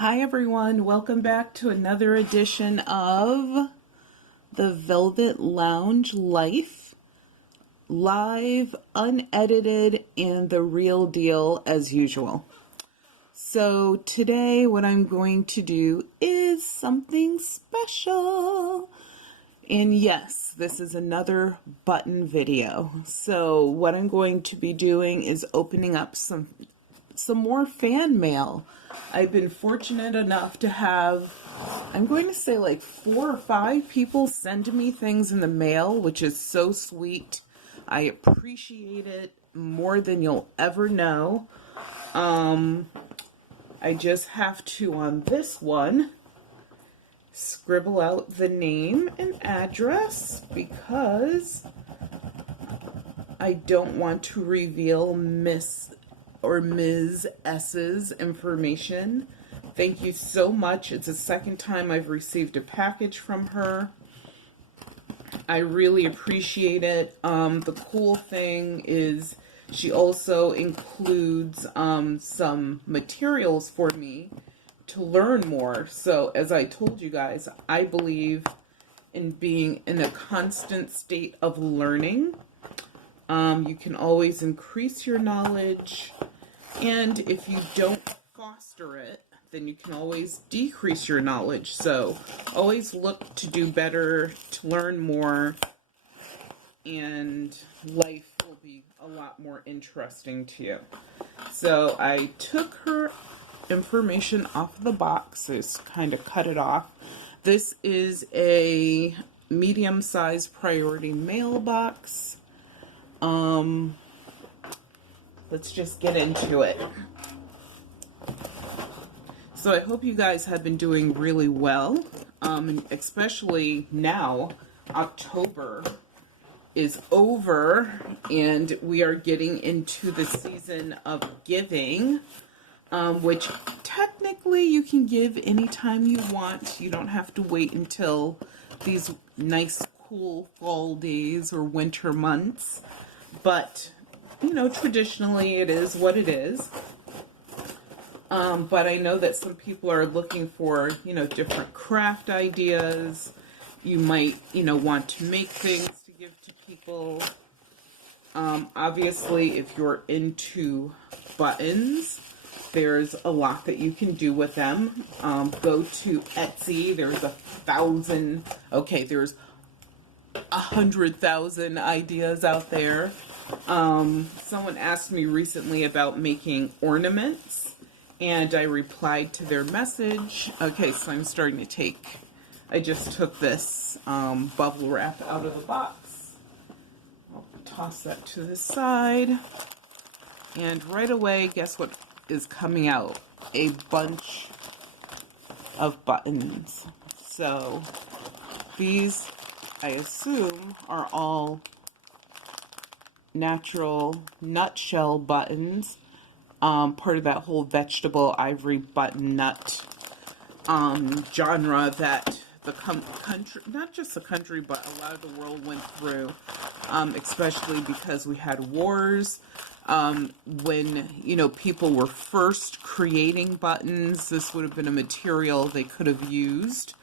Hi everyone, welcome back to another edition of the Velvet Lounge Life, live, unedited, and the real deal as usual. So today what I'm going to do is something special. And yes, this is another button video. So what I'm going to be doing is opening up some more fan mail. I've been fortunate enough to have, I'm going to say like 4 or 5 people send me things in the mail, which is so sweet. I appreciate it more than you'll ever know. I just have to, on this one, scribble out the name and address because I don't want to reveal Miss or Ms. S's information. Thank you so much. It's the second time I've received a package from her. I really appreciate it. The cool thing is she also includes some materials for me to learn more. So as I told you guys, I believe in being in a constant state of learning. You can always increase your knowledge, and if you don't foster it, then you can always decrease your knowledge. So always look to do better, to learn more, and life will be a lot more interesting to you. So I took her information off the box, just kind of cut it off. This is a medium-sized priority mailbox. Let's just get into it. So I hope you guys have been doing really well, especially now. October is over and we are getting into the season of giving, which technically you can give anytime you want. You don't have to wait until these nice cool fall days or winter months. But, you know, traditionally it is what it is. But I know that some people are looking for, you know, different craft ideas. You might, you know, want to make things to give to people. Obviously, if you're into buttons, there's a lot that you can do with them. Go to Etsy. There's 100,000 ideas out there. Someone asked me recently about making ornaments, and I replied to their message. Okay, so I'm starting to take, I just took this bubble wrap out of the box. I'll toss that to the side, and right away, guess what is coming out? A bunch of buttons. So these, I assume, are all natural nutshell buttons, part of that whole vegetable ivory button nut genre that the country, not just the country, but a lot of the world went through, especially because we had wars. When, you know, people were first creating buttons, this would have been a material they could have used.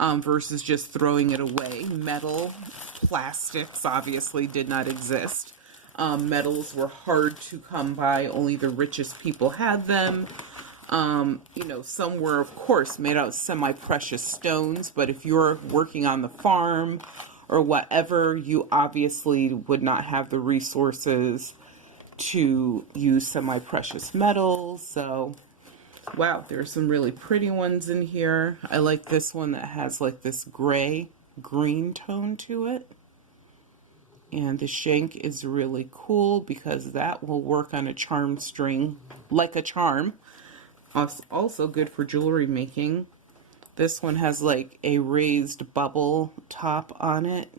Versus just throwing it away. Metal, plastics obviously did not exist. Metals were hard to come by. Only the richest people had them. You know, some were, of course, made out of semi-precious stones, but if you're working on the farm or whatever, you obviously would not have the resources to use semi-precious metals. So wow, there's some really pretty ones in here. I like this one that has like this gray-green tone to it. And the shank is really cool because that will work on a charm string like a charm. Also good for jewelry making. This one has like a raised bubble top on it.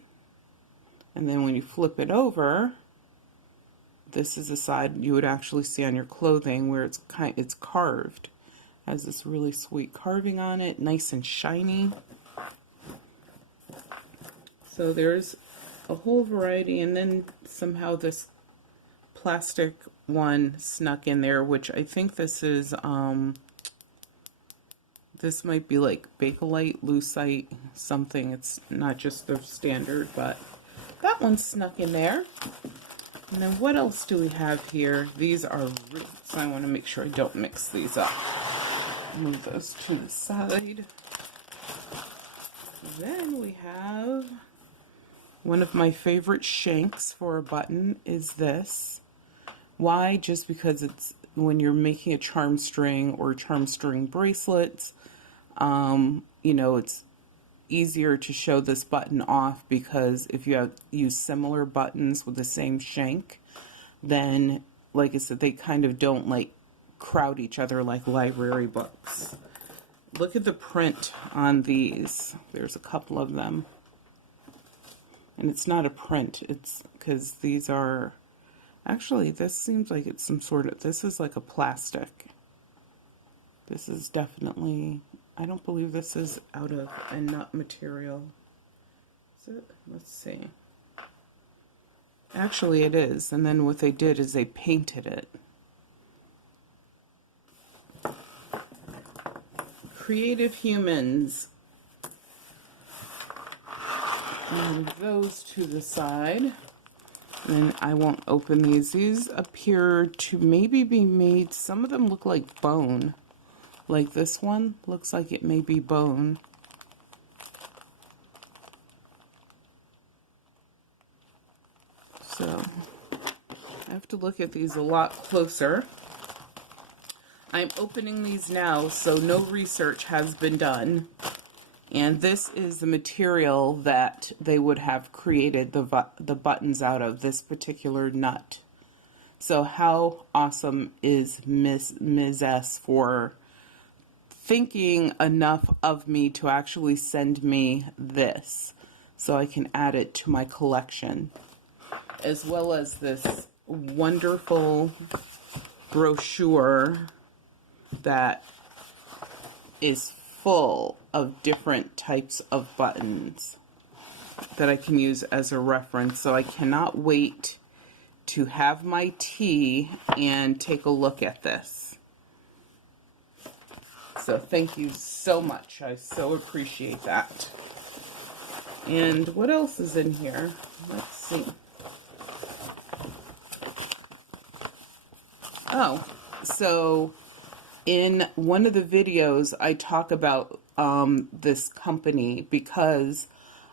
And then when you flip it over, this is the side you would actually see on your clothing where it's carved. Has this really sweet carving on it, nice and shiny. So there's a whole variety, and then somehow this plastic one snuck in there, which I think this is This might be like Bakelite, Lucite, something. It's not just the standard, but that one snuck in there. And then what else do we have here? These are roots. I want to make sure I don't mix these up. Move those to the side. Then we have one of my favorite shanks for a button is this. Why? Just because it's when you're making a charm string or charm string bracelets, you know, it's easier to show this button off because if you use similar buttons with the same shank, then, like I said, they kind of don't like crowd each other like library books. Look at the print on these. There's a couple of them. And it's not a print. It's because these are... Actually, this seems like it's some sort of... This is like a plastic. This is definitely... I don't believe this is out of a nut material. Is it? Let's see. Actually, it is. And then what they did is they painted it. Creative Humans. Move those to the side. And I won't open these. These appear to maybe be made, some of them look like bone. Like this one looks like it may be bone. So I have to look at these a lot closer. I'm opening these now, so no research has been done. And this is the material that they would have created the buttons out of, this particular nut. So how awesome is Ms. S for thinking enough of me to actually send me this so I can add it to my collection, as well as this wonderful brochure that is full of different types of buttons that I can use as a reference. So I cannot wait to have my tea and take a look at this. So thank you so much. I so appreciate that. And what else is in here? Let's see. Oh, so in one of the videos, I talk about this company because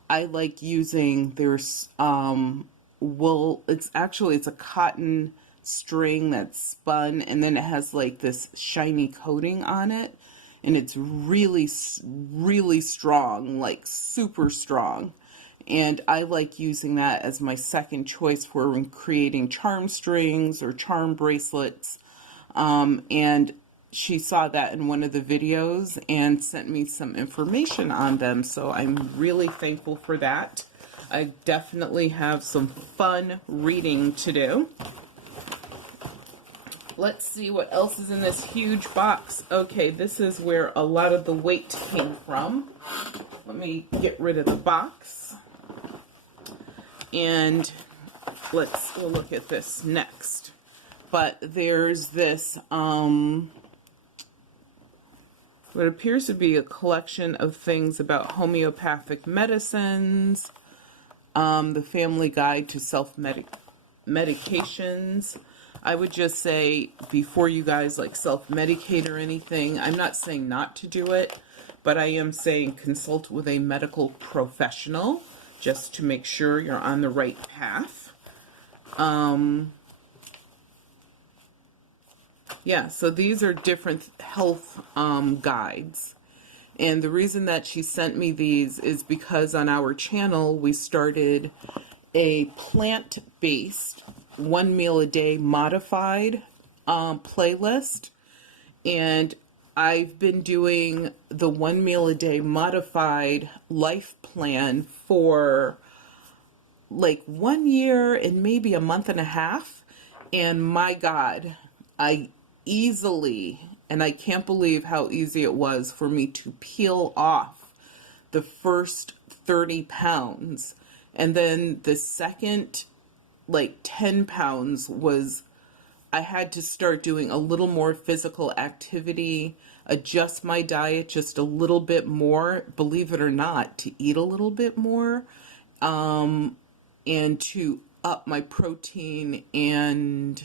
I like using their wool. It's a cotton string that's spun, and then it has like this shiny coating on it, and it's really, really strong, like super strong. And I like using that as my second choice for creating charm strings or charm bracelets. And she saw that in one of the videos and sent me some information on them, so I'm really thankful for that. I definitely have some fun reading to do. Let's see what else is in this huge box. Okay, this is where a lot of the weight came from. Let me get rid of the box. And we'll look at this next. But there's this, what appears to be a collection of things about homeopathic medicines, the Family Guide to Self-Medications. I would just say, before you guys like self-medicate or anything, I'm not saying not to do it, but I am saying consult with a medical professional just to make sure you're on the right path. Yeah, so these are different health guides. And the reason that she sent me these is because on our channel we started a plant-based 1 meal a day modified playlist. And I've been doing the 1 meal a day modified life plan for like 1 year and maybe a month and a half. And my God, I easily, and I can't believe how easy it was for me to peel off the first 30 pounds. And then the second, like 10 pounds was, I had to start doing a little more physical activity, adjust my diet just a little bit more, believe it or not, to eat a little bit more, and to up my protein and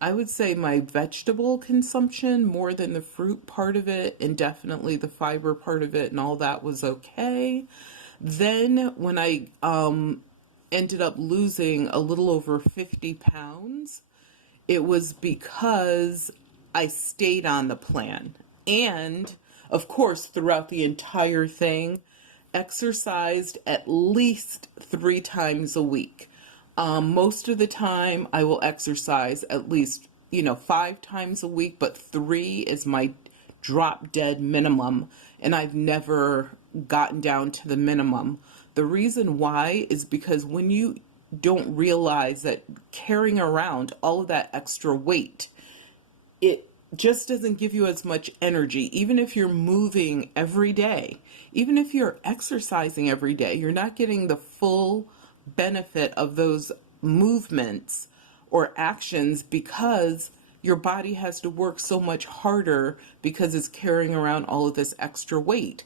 I would say my vegetable consumption more than the fruit part of it, and definitely the fiber part of it, and all that was okay. Then when I ended up losing a little over 50 pounds, it was because I stayed on the plan. And of course, throughout the entire thing, exercised at least 3 times a week. Most of the time, I will exercise at least, 5 times a week, but 3 is my drop dead minimum, and I've never gotten down to the minimum. The reason why is because when you don't realize that carrying around all of that extra weight, it just doesn't give you as much energy. Even if you're moving every day, even if you're exercising every day, you're not getting the full benefit of those movements or actions because your body has to work so much harder because it's carrying around all of this extra weight.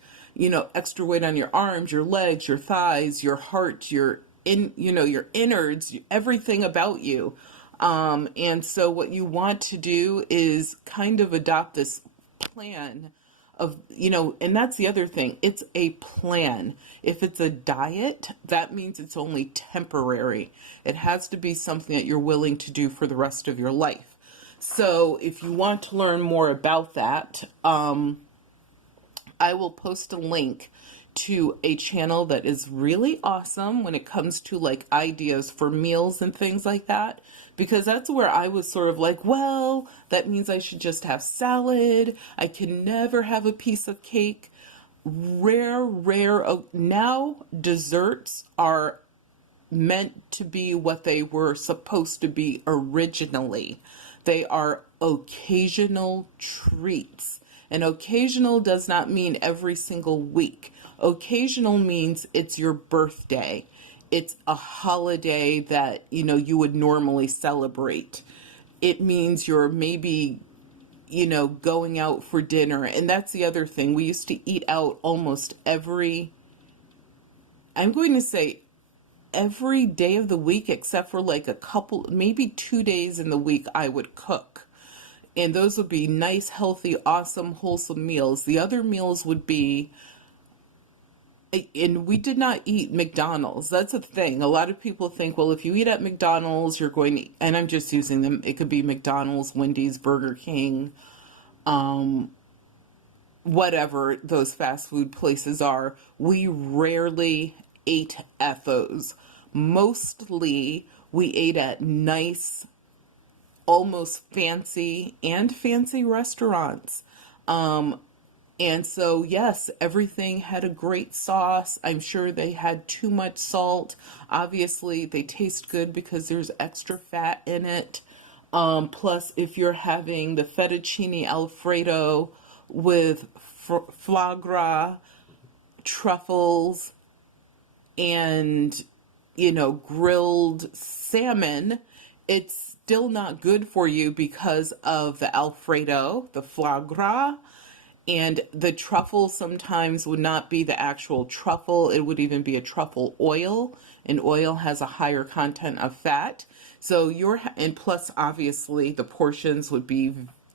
Extra weight on your arms, your legs, your thighs, your heart, your innards, everything about you. And so what you want to do is kind of adopt this plan of, and that's the other thing. It's a plan. If it's a diet, that means it's only temporary. It has to be something that you're willing to do for the rest of your life. So if you want to learn more about that, I will post a link to a channel that is really awesome when it comes to like ideas for meals and things like that, because that's where I was sort of like, well, that means I should just have salad. I can never have a piece of cake. Rare. Now desserts are meant to be what they were supposed to be originally. They are occasional treats. And occasional does not mean every single week. Occasional means it's your birthday. It's a holiday that, you would normally celebrate. It means you're maybe, going out for dinner. And that's the other thing. We used to eat out almost I'm going to say every day of the week, except for like a couple, maybe 2 days in the week, I would cook. And those would be nice, healthy, awesome, wholesome meals. The other meals would be, and we did not eat McDonald's. That's the thing. A lot of people think, well, if you eat at McDonald's, you're going to, and I'm just using them. It could be McDonald's, Wendy's, Burger King, whatever those fast food places are. We rarely ate at those. Mostly we ate at nice, almost fancy restaurants. And so, yes, everything had a great sauce. I'm sure they had too much salt. Obviously, they taste good because there's extra fat in it. Plus, if you're having the fettuccine Alfredo with foie gras, truffles, and, grilled salmon, it's still not good for you because of the Alfredo, the foie gras, and the truffle sometimes would not be the actual truffle. It would even be a truffle oil, and oil has a higher content of fat. So and plus obviously the portions would be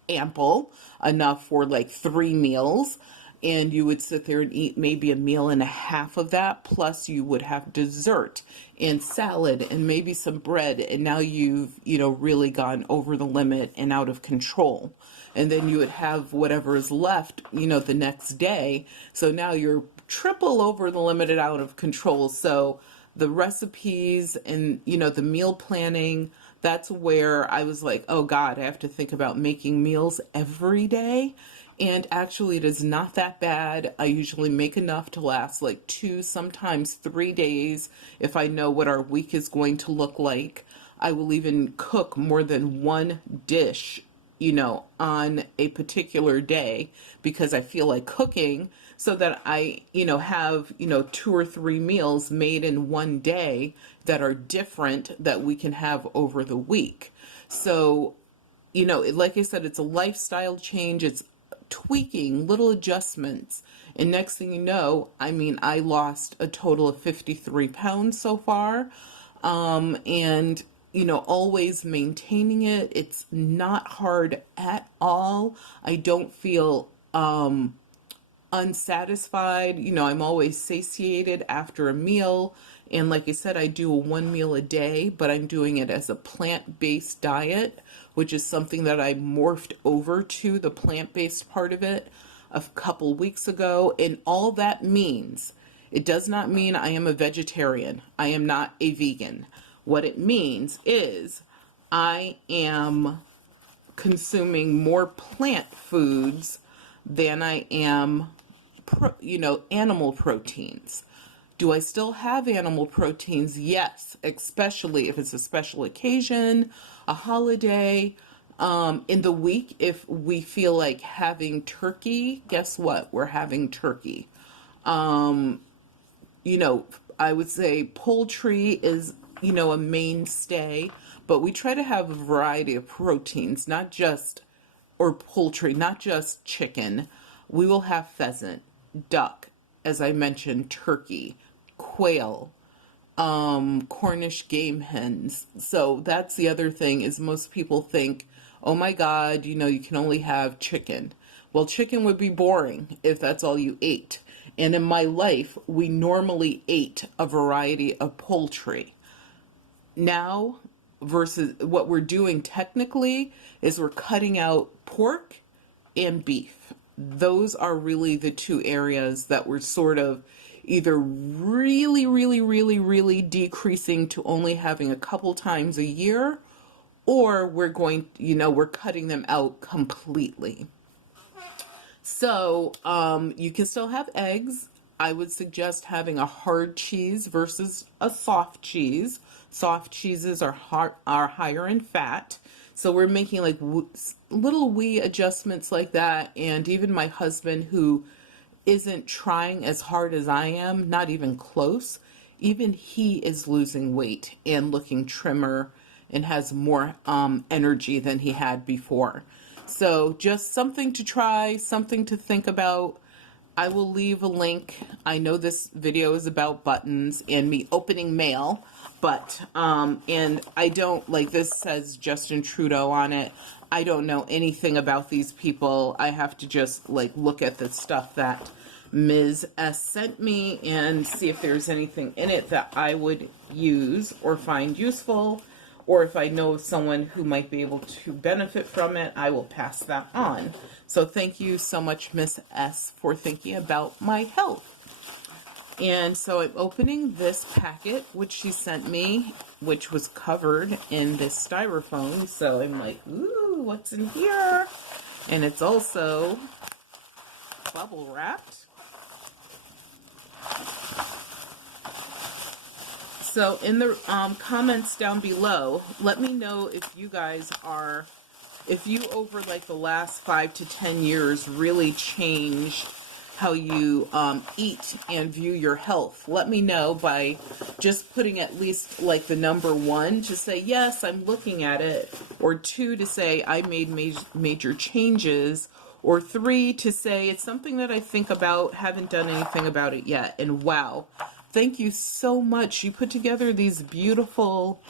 ample enough for like 3 meals. And you would sit there and eat maybe a meal and a half of that. Plus you would have dessert and salad and maybe some bread. And now you've, really gone over the limit and out of control. And then you would have whatever is left, the next day. So now you're triple over the limit and out of control. So the recipes and, the meal planning, that's where I was like, oh God, I have to think about making meals every day. And actually, it is not that bad. I usually make enough to last like 2, sometimes 3 days if I know what our week is going to look like. I will even cook more than 1 dish, on a particular day because I feel like cooking, so that I, have, 2 or 3 meals made in one day that are different that we can have over the week. So, you know, like I said, it's a lifestyle change. It's tweaking little adjustments. And next thing you know, I mean, I lost a total of 53 pounds so far. And, you know, always maintaining it. It's not hard at all. I don't feel, unsatisfied. You know, I'm always satiated after a meal. And like I said, I do a 1 meal a day, but I'm doing it as a plant-based diet, which is something that I morphed over to the plant-based part of it a couple weeks ago. And all that means, it does not mean I am a vegetarian. I am not a vegan. What it means is I am consuming more plant foods than I am, animal proteins. Do I still have animal proteins? Yes, especially if it's a special occasion, a holiday. In the week, if we feel like having turkey, guess what? We're having turkey. I would say poultry is, a mainstay, but we try to have a variety of proteins, or poultry, not just chicken. We will have pheasant, duck, as I mentioned, turkey, quail, Cornish game hens. So that's the other thing is most people think, oh my God, you can only have chicken. Well, chicken would be boring if that's all you ate. And in my life, we normally ate a variety of poultry. Now, versus what we're doing technically is we're cutting out pork and beef. Those are really the two areas that we're sort of either really, really, really, really decreasing to only having a couple times a year, or we're cutting them out completely. So, you can still have eggs. I would suggest having a hard cheese versus a soft cheese. Soft cheeses are higher in fat. So we're making like little wee adjustments like that. And even my husband, who isn't trying as hard as I am, not even close, even he is losing weight and looking trimmer and has more energy than he had before. So just something to try, something to think about. I will leave a link. I know this video is about buttons and me opening mail, but, and I don't, like this says Justin Trudeau on it. I don't know anything about these people. I have to just look at the stuff that Ms. S sent me and see if there's anything in it that I would use or find useful. Or if I know someone who might be able to benefit from it, I will pass that on. So thank you so much, Miss S, for thinking about my health. And so I'm opening this packet, which she sent me, which was covered in this styrofoam. So I'm like, ooh, what's in here? And it's also bubble wrapped. So in the comments down below, let me know if you guys if you over the last 5 to 10 years really changed how you eat and view your health. Let me know by just putting at least the number 1 to say, yes, I'm looking at it, or 2 to say I made major changes, or 3 to say it's something that I think about, haven't done anything about it yet. And wow. Thank you so much. You put together these beautiful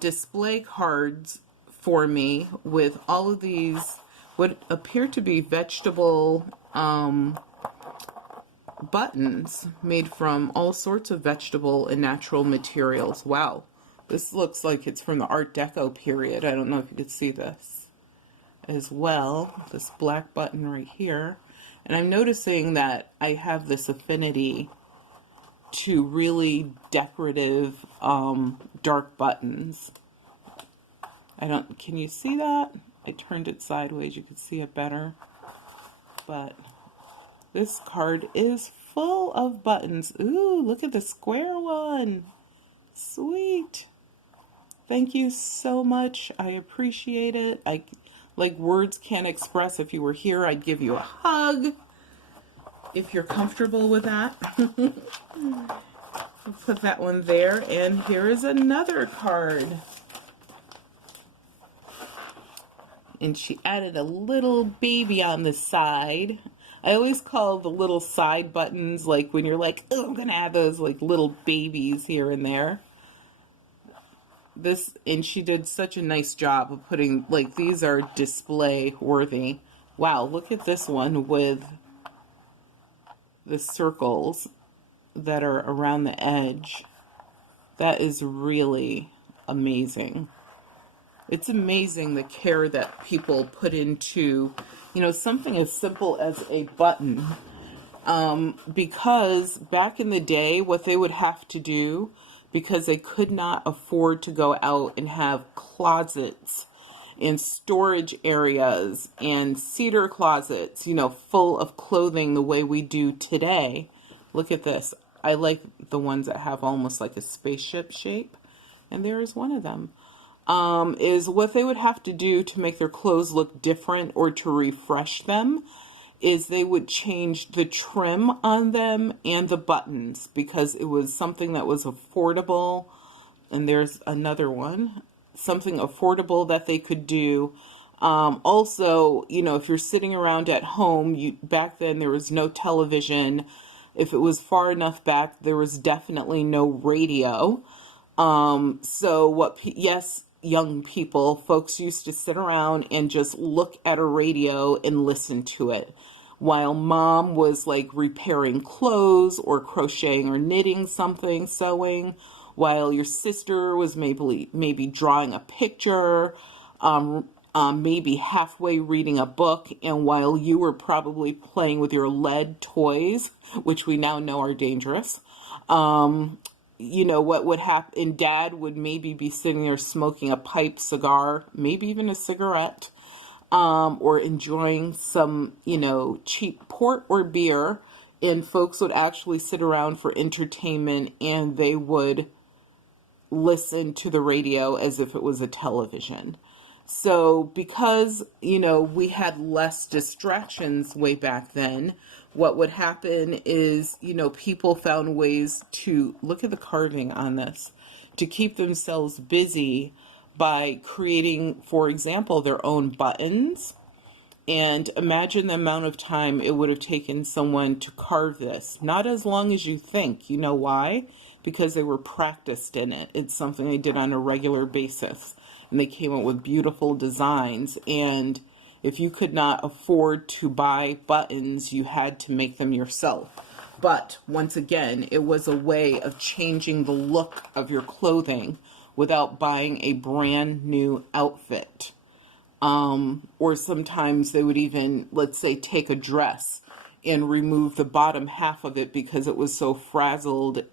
display cards for me with all of these what appear to be vegetable buttons made from all sorts of vegetable and natural materials. Wow. This looks like it's from the Art Deco period. I don't know if you could see this as well. This black button right here. And I'm noticing that I have this affinity to really decorative dark buttons. Can you see that? I turned it sideways, you could see it better. But this card is full of buttons. Ooh, look at the square one. Sweet. Thank you so much. I appreciate it. Words can't express. If you were here, I'd give you a hug. If you're comfortable with that. Put that one there, and here is another card. And she added a little baby on the side. I always call the little side buttons, like when you're like, oh, I'm gonna add those like little babies here and there. And she did such a nice job of putting, like, these are display worthy. Wow, look at this one with the circles that are around the edge. That is really amazing. It's amazing the care that people put into, something as simple as a button. Because back in the day, what they would have to do, because they could not afford to go out and have closets and storage areas and cedar closets, full of clothing the way we do today. Look at this. I like the ones that have almost like a spaceship shape. And there is one of them. Is what they would have to do to make their clothes look different or to refresh them is they would change the trim on them and the buttons, because it was something that was affordable. And there's another one, something affordable that they could do. Also, if you're sitting around at home, back then there was no television. If it was far enough back, there was definitely no radio. Yes, young people, folks used to sit around and just look at a radio and listen to it while mom was like repairing clothes or crocheting or knitting something, sewing, while your sister was maybe drawing a picture, maybe halfway reading a book, and while you were probably playing with your lead toys, which we now know are dangerous. What would happen, and dad would maybe be sitting there smoking a pipe, cigar, maybe even a cigarette, or enjoying some, cheap port or beer, and folks would actually sit around for entertainment and they would listen to the radio as if it was a television. So because, we had less distractions way back then, what would happen is, people found ways to, look at the carving on this, to keep themselves busy by creating, for example, their own buttons. And imagine the amount of time it would have taken someone to carve this. Not as long as you think. You know why? Because they were practiced in it. It's something they did on a regular basis. And they came up with beautiful designs. And if you could not afford to buy buttons, you had to make them yourself. But once again, it was a way of changing the look of your clothing without buying a brand new outfit. Or sometimes they would even, let's say, take a dress and remove the bottom half of it because it was so frazzled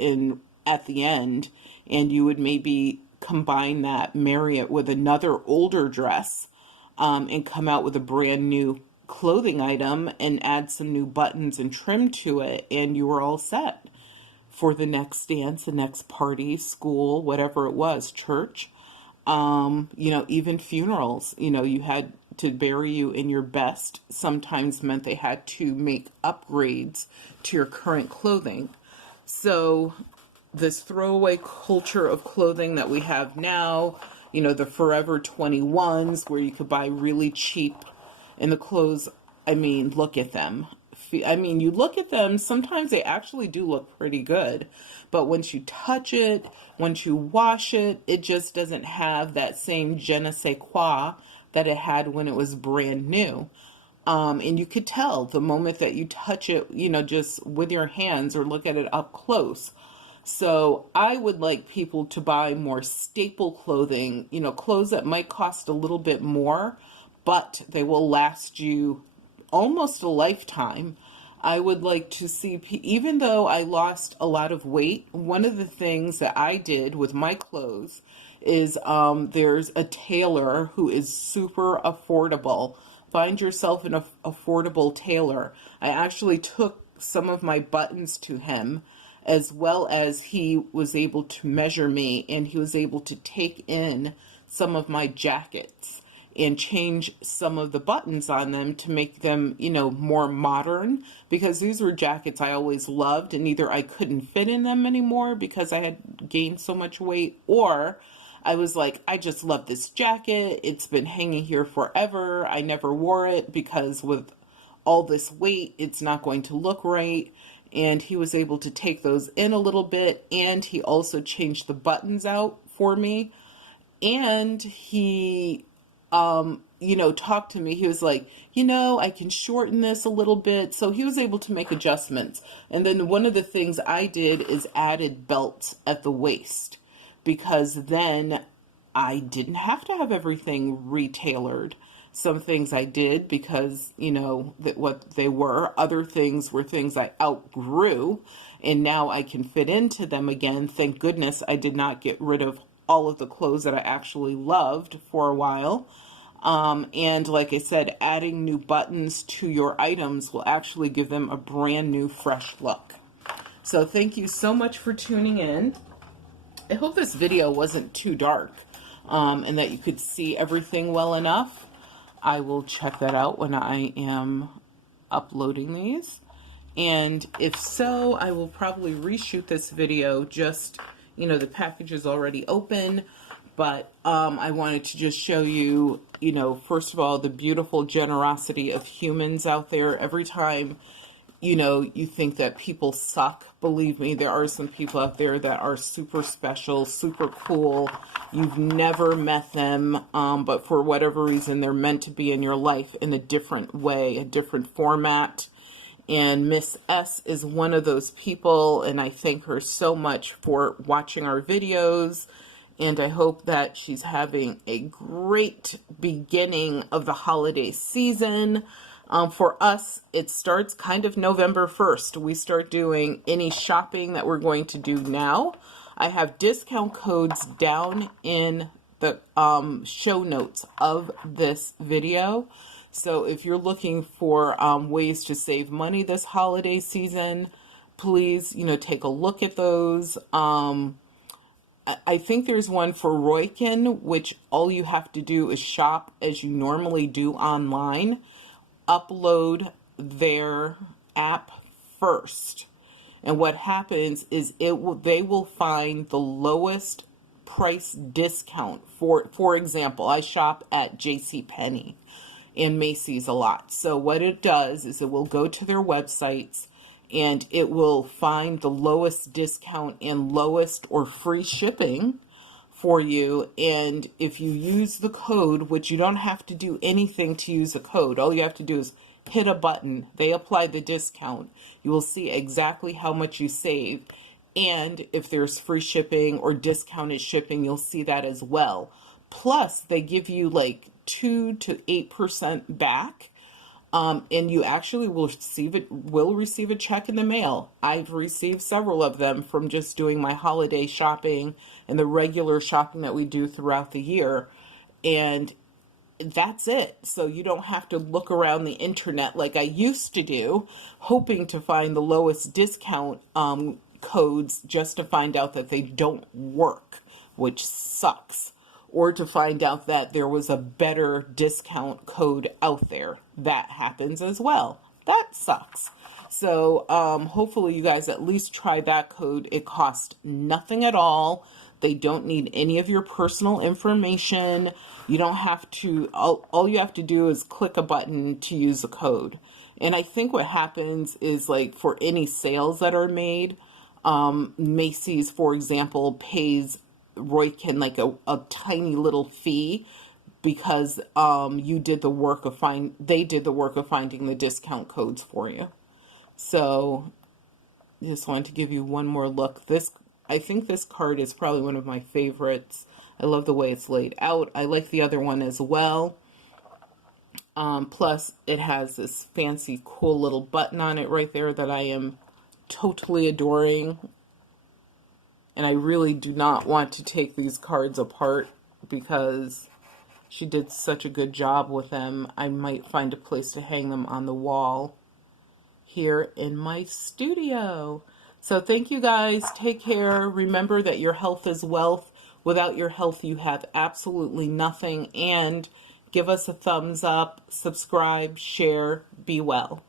at the end, and you would maybe combine that, marry it with another older dress, and come out with a brand new clothing item and add some new buttons and trim to it, and you were all set for the next dance, the next party, school, whatever it was, church, even funerals. You had to bury you in your best. Sometimes meant they had to make upgrades to your current clothing. So this throwaway culture of clothing that we have now, the Forever 21s where you could buy really cheap, and the clothes, look at them. You look at them, sometimes they actually do look pretty good, but once you touch it, once you wash it, it just doesn't have that same je ne sais quoi that it had when it was brand new. And you could tell the moment that you touch it, just with your hands or look at it up close. So I would like people to buy more staple clothing, clothes that might cost a little bit more, but they will last you almost a lifetime. I would like to see, even though I lost a lot of weight, one of the things that I did with my clothes is there's a tailor who is super affordable. Find yourself an affordable tailor. I actually took some of my buttons to him, as well as he was able to measure me, and he was able to take in some of my jackets and change some of the buttons on them to make them, more modern, because these were jackets I always loved, and either I couldn't fit in them anymore because I had gained so much weight, or I was like, I just love this jacket. It's been hanging here forever. I never wore it because with all this weight, it's not going to look right. And he was able to take those in a little bit, and he also changed the buttons out for me. And he, talked to me. He was like, I can shorten this a little bit. So he was able to make adjustments. And then one of the things I did is added belts at the waist, because then I didn't have to have everything retailored. Some things I did because, that what they were. Other things were things I outgrew, and now I can fit into them again. Thank goodness I did not get rid of all of the clothes that I actually loved for a while. And like I said, adding new buttons to your items will actually give them a brand new, fresh look. So thank you so much for tuning in. I hope this video wasn't too dark, and that you could see everything well enough. I will check that out when I am uploading these. And if so, I will probably reshoot this video. Just, the package is already open, but I wanted to just show you, first of all, the beautiful generosity of humans out there. Every time, you think that people suck, believe me, there are some people out there that are super special, super cool. You've never met them, but for whatever reason, they're meant to be in your life in a different way, a different format. And Miss S is one of those people, and I thank her so much for watching our videos. And I hope that she's having a great beginning of the holiday season. For us, it starts kind of November 1st. We start doing any shopping that we're going to do now. I have discount codes down in the show notes of this video. So if you're looking for ways to save money this holiday season, please, take a look at those. I think there's one for Roykin, which all you have to do is shop as you normally do online. Upload their app first, and what happens is they will find the lowest price discount. For example, I shop at JCPenney and Macy's a lot. So what it does is it will go to their websites and it will find the lowest discount and lowest or free shipping for you. And if you use the code, which you don't have to do anything to use a code, all you have to do is hit a button. They apply the discount. You will see exactly how much you save. And if there's free shipping or discounted shipping, you'll see that as well. Plus, they give you like 2 to 8% back. And you actually will receive a check in the mail. I've received several of them from just doing my holiday shopping and the regular shopping that we do throughout the year. And that's it. So you don't have to look around the internet like I used to do, hoping to find the lowest discount codes just to find out that they don't work, which sucks. Or to find out that there was a better discount code out there. That happens as well. That sucks. So hopefully you guys at least try that code. It costs nothing at all. They don't need any of your personal information. You don't have to, all you have to do is click a button to use a code. And I think what happens is, like, for any sales that are made, Macy's, for example, pays Roykin like a tiny little fee because they did the work of finding the discount codes for you. So just wanted to give you one more look. I think this card is probably one of my favorites. I love the way it's laid out. I like the other one as well. Plus it has this fancy cool little button on it right there that I am totally adoring. And I really do not want to take these cards apart because she did such a good job with them. I might find a place to hang them on the wall here in my studio. So thank you guys. Take care. Remember that your health is wealth. Without your health, you have absolutely nothing. And give us a thumbs up, subscribe, share, be well.